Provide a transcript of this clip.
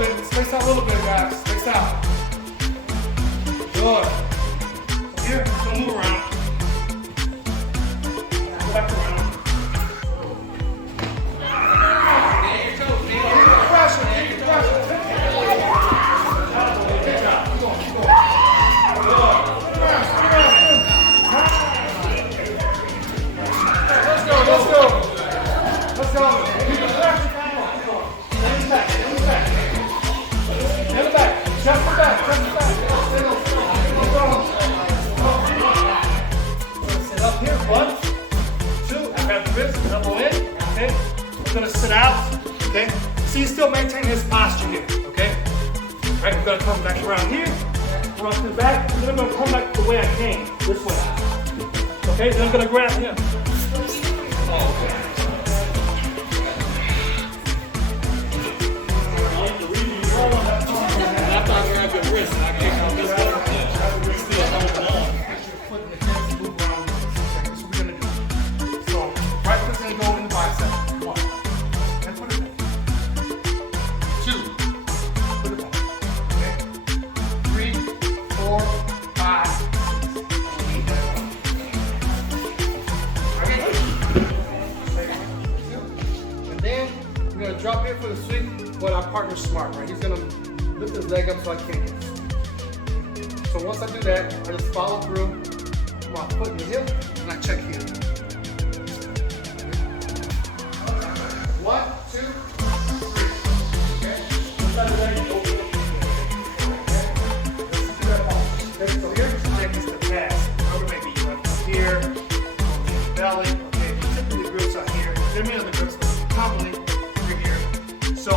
bit. Space out a little bit, guys. Space out. Good. So here, don't move around. Go back around. Let's go. Let's go. Keep the pressure. Stand back. Stand back. Stand back. Just the back. Just the back. Sit up here. 1, 2. I got the wrist. Elbow in. Okay. We're gonna sit out. Okay. See, he's still maintaining his posture here. Okay. All right. We're gonna come back around here. Run to the back. And then I'm gonna come back the way I came. This way. Okay. Then I'm gonna grab him. Oh, okay. I thought I grabbed your wrist and I kicked out this one. Yeah. Still holding on. Foot in the chest, move around. That's what we're gonna do. So, right foot's gonna go in the bicep. 1. And put it back. 2. Put it back. Okay. 3, 4, 5. And then we're gonna drop here for the sweep, but our partner's smart, right? He's gonna lift his leg up so I can't hit. So once I do that, I just follow through my foot in the hip and I check here. 1, 2, 3. Okay? Inside the leg, open. Okay, so here's the leg is the pass. Whatever it may be, like up here, belly. Okay, typically the grips are here. There may be other grips, but commonly you're here. So